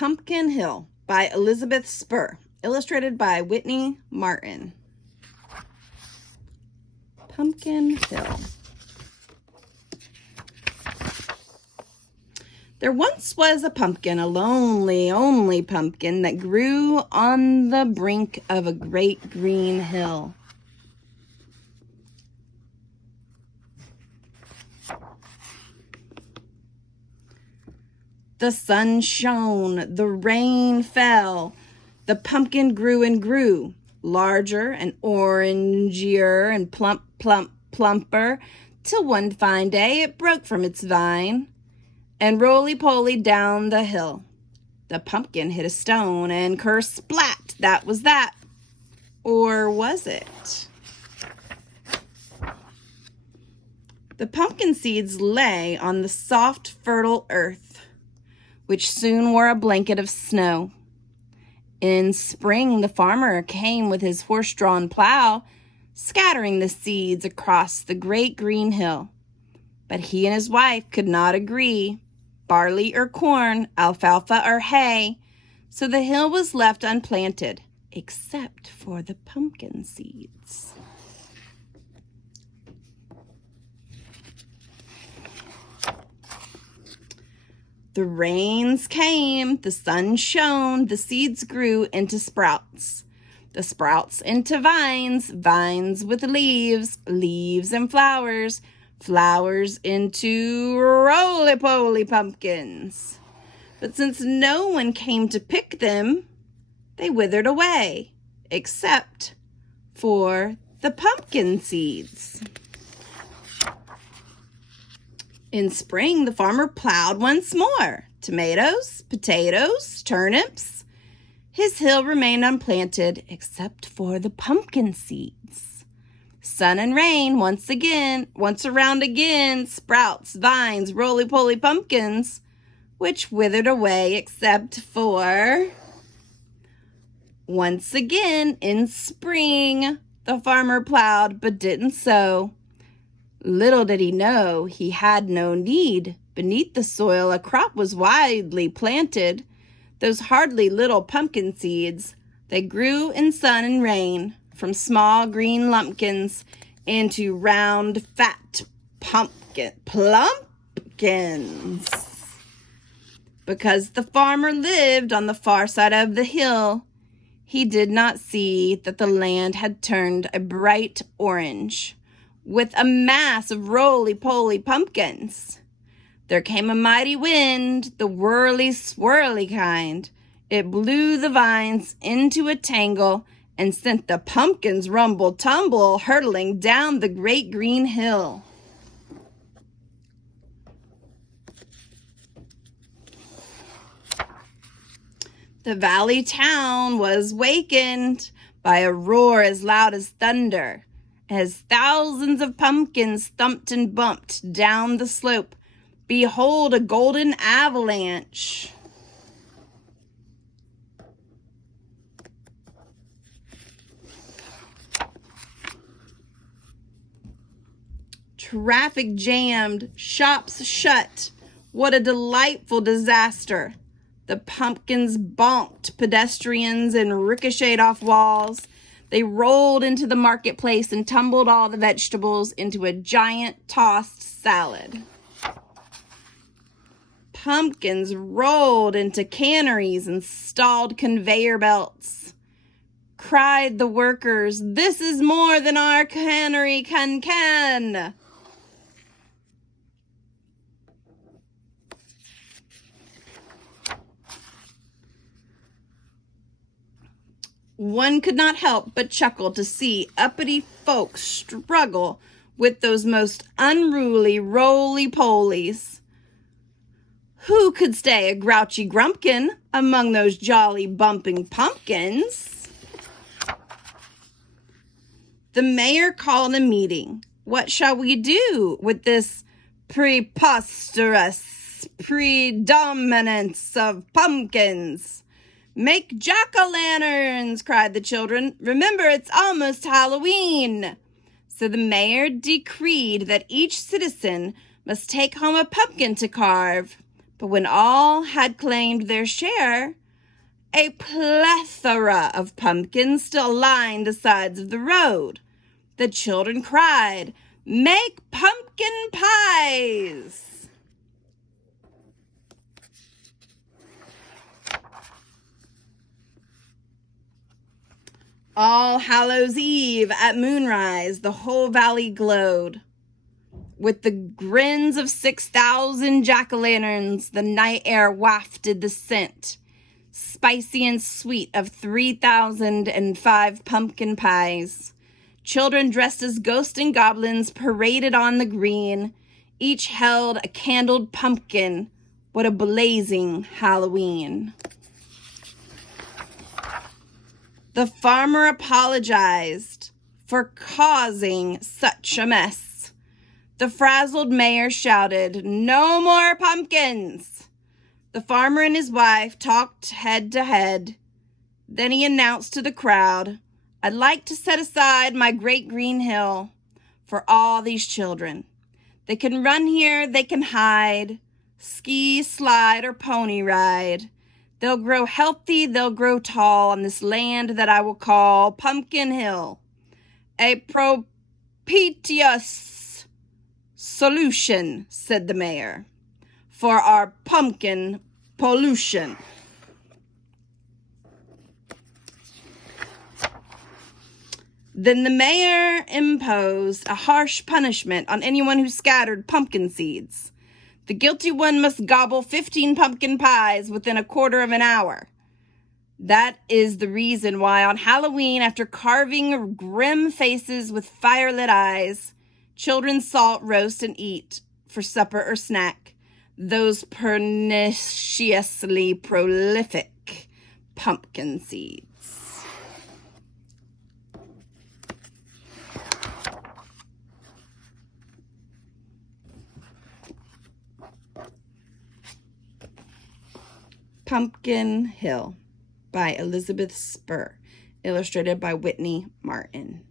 Pumpkin Hill by Elizabeth Spur, illustrated by Whitney Martin. Pumpkin Hill. There once was a pumpkin, a lonely pumpkin that grew on the brink of a great green hill. The sun shone, the rain fell, the pumpkin grew and grew, larger and orangier and plumper, till one fine day it broke from its vine and roly-poly down the hill. The pumpkin hit a stone and ker-splat, that was that. Or was it? The pumpkin seeds lay on the soft, fertile earth, which soon wore a blanket of snow. In spring, the farmer came with his horse-drawn plow, scattering the seeds across the great green hill. But he and his wife could not agree, barley or corn, alfalfa or hay, so the hill was left unplanted, except for the pumpkin seeds. The rains came, the sun shone, the seeds grew into sprouts, the sprouts into vines, vines with leaves, leaves and flowers, flowers into roly-poly pumpkins. But since no one came to pick them, they withered away, except for the pumpkin seeds. In spring, the farmer plowed once more. Tomatoes, potatoes, turnips. His hill remained unplanted except for the pumpkin seeds. Sun and rain once around again, sprouts, vines, roly-poly pumpkins, which withered away except for... Once again, in spring, the farmer plowed but didn't sow. Little did he know he had no need. Beneath the soil a crop was widely planted. Those hardly little pumpkin seeds, they grew in sun and rain, from small green lumpkins into round, fat plumpkins. Because the farmer lived on the far side of the hill, he did not see that the land had turned a bright orange, with a mass of roly-poly pumpkins. There came a mighty wind, the whirly-swirly kind. It blew the vines into a tangle and sent the pumpkins rumble-tumble hurtling down the great green hill. The valley town was wakened by a roar as loud as thunder, as thousands of pumpkins thumped and bumped down the slope. Behold, a golden avalanche. Traffic jammed, shops shut. What a delightful disaster. The pumpkins bonked pedestrians and ricocheted off walls. They rolled into the marketplace and tumbled all the vegetables into a giant tossed salad. Pumpkins rolled into canneries and stalled conveyor belts. Cried the workers, "This is more than our cannery can." One could not help but chuckle to see uppity folks struggle with those most unruly roly-polies. Who could stay a grouchy grumpkin among those jolly bumping pumpkins? The mayor called a meeting. What shall we do with this preposterous predominance of pumpkins? "Make jack-o'-lanterns," cried the children. "Remember, it's almost Halloween." So the mayor decreed that each citizen must take home a pumpkin to carve. But when all had claimed their share, a plethora of pumpkins still lined the sides of the road. The children cried, "Make pumpkin pies!" All Hallows' Eve at moonrise, the whole valley glowed. With the grins of 6,000 jack-o'-lanterns, the night air wafted the scent, spicy and sweet, of 3,005 pumpkin pies. Children dressed as ghosts and goblins paraded on the green. Each held a candled pumpkin. What a blazing Halloween. The farmer apologized for causing such a mess. The frazzled mayor shouted, "No more pumpkins!" The farmer and his wife talked head to head. Then he announced to the crowd, "I'd like to set aside my great green hill for all these children. They can run here, they can hide, ski, slide, or pony ride. They'll grow healthy, they'll grow tall on this land that I will call Pumpkin Hill. A propitious solution," said the mayor, "for our pumpkin pollution." Then the mayor imposed a harsh punishment on anyone who scattered pumpkin seeds. The guilty one must gobble 15 pumpkin pies within a quarter of an hour. That is the reason why on Halloween, after carving grim faces with firelit eyes, children salt, roast, and eat for supper or snack those perniciously prolific pumpkin seeds. Pumpkin Hill by Elizabeth Spur, illustrated by Whitney Martin.